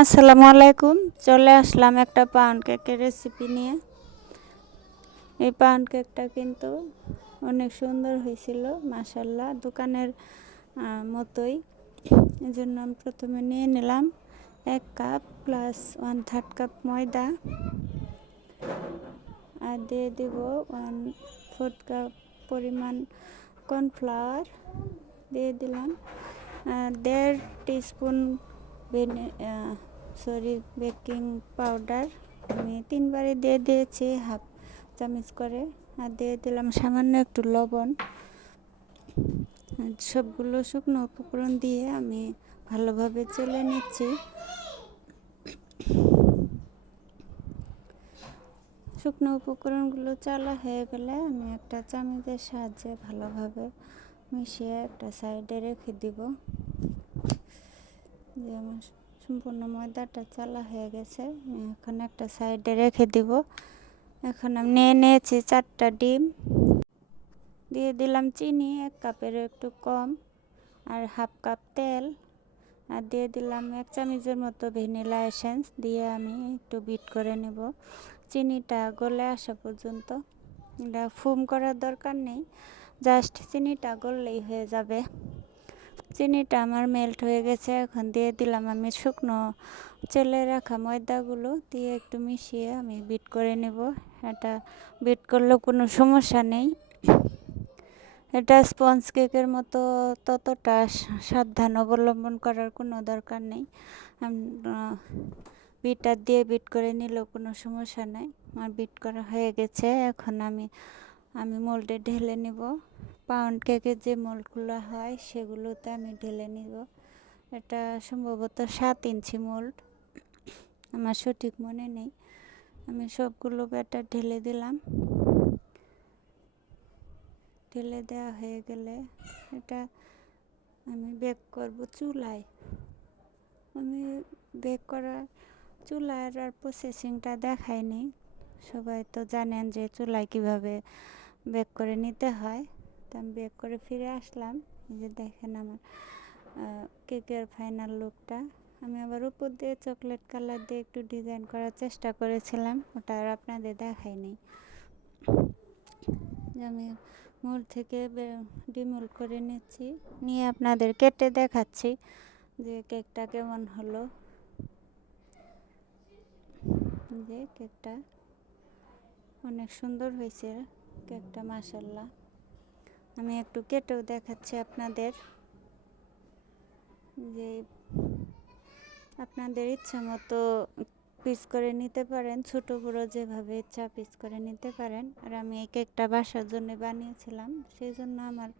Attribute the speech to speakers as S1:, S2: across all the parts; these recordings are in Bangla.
S1: আসসালামু আলাইকুম। চলে আসলাম একটা পাউন্ড কেকের রেসিপি নিয়ে। এই পাউন্ড কেকটা কিন্তু অনেক সুন্দর হয়েছিল মাসাল্লাহ দোকানের মতোই। এই জন্য আমি প্রথমে নিয়ে নিলাম এক cup plus one third cup ময়দা। আর দিয়ে দিব ওয়ান ফোর্থ কাপ পরিমাণ কর্নফ্লাওয়ার দিয়ে দিলাম দেড় টিস্পুন সরি, বেকিং পাউডার আমি তিনবারে দিয়ে দিয়েছি, হাফ চামচ করে। আর দিয়ে দিলাম সামান্য একটু লবণ। সবগুলো শুকনো উপকরণ দিয়ে আমি ভালোভাবে চেলে নিচ্ছি। শুকনো উপকরণগুলো চালা হয়ে গেলে আমি একটা চামচের সাহায্যে ভালোভাবে মিশিয়ে একটা সাইডে রেখে দিব। যে আমার সম্পূর্ণ ময়দাটা চালা হয়ে গেছে। এখন একটা সাইডে রেখে দিব। এখন আমি নিয়ে নিয়েছি চারটা ডিম। দিয়ে দিলাম চিনি, এক কাপের একটু কম আর হাফ কাপ তেল। আর দিয়ে দিলাম এক চামচের মতো ভ্যানিলা এসেন্স দিয়ে আমি একটু বিট করে নেব। চিনিটা গলে আসা পর্যন্ত। এটা ফুম করার দরকার নেই। জাস্ট চিনিটা গললেই হয়ে যাবে। চিনিটা আমার মেল্ট হয়ে গেছে, এখন দিয়ে দিলাম আমি শুকনো চেলে রাখা ময়দাগুলো দিয়ে একটু মিশিয়ে আমি বিট করে নেব। এটা বিট করলেও কোনো সমস্যা নেই। এটা স্পঞ্জ কেকের মতো ততটা সাবধান অবলম্বন করার কোনো দরকার নেই। বিটার দিয়ে বিট করে নিলেও কোনো সমস্যা নেই। আমার বিট করা হয়ে গেছে, এখন আমি আমি মোল্ডে ঢেলে নিব। পাউন্ড কেকের যে মোল্ডগুলো হয়, সেগুলোতে আমি ঢেলে নিব। এটা সম্ভবত সাত ইঞ্চি মোল্ড। আমার সঠিক মনে নেই। আমি সবগুলো ব্যাটার ঢেলে দিলাম। ঢেলে দেওয়া হয়ে গেলে এটা আমি বেক করব চুলায়। আমি বেক করার চুলার আর প্রসেসিংটা দেখাইনি। সবাই তো জানেন যে চুলায় কীভাবে বেক করে নিতে হয়। তো আমি বেক করে ফিরে আসলাম। এই যে দেখেন আমার কেকের ফাইনাল লুকটা আমি আবার উপর দিয়ে চকলেট কালার দিয়ে একটু ডিজাইন করার চেষ্টা করেছিলাম। ওটা আর আপনাদের দেখাইনি আমি মূল থেকে ডিমুল করে নিচ্ছি। নিয়ে আপনাদের কেটে দেখাচ্ছি যে কেকটা কেমন হলো। যে কেকটা অনেক সুন্দর হয়েছে। কেকটা মাসাল্লাহ আমি একটু কেটেও দেখাচ্ছি আপনাদের। যে আপনাদের ইচ্ছা মতো পিস করে নিতে পারেন, ছোট, বড়ো যেভাবে ইচ্ছা পিস করে নিতে পারেন। আর আমি এই কেকটা বাসার জন্য বানিয়েছিলাম সেই জন্য আমার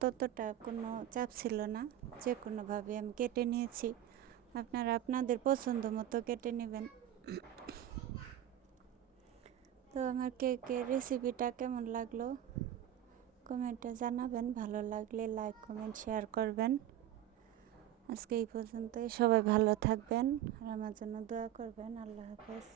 S1: ততটা কোনো চাপ ছিল না। যে কোনোভাবে আমি কেটে নিয়েছি। আপনারা আপনাদের পছন্দ মতো কেটে নেবেন। তো আমার কেকের রেসিপিটা কেমন লাগল? কমেন্টে জানাবেন, ভালো লাগলে লাইক কমেন্ট শেয়ার করবেন। আজকে এই পর্যন্তই, সবাই ভালো থাকবেন আর আমার জন্য দোয়া করবেন। আল্লাহ হাফেজ।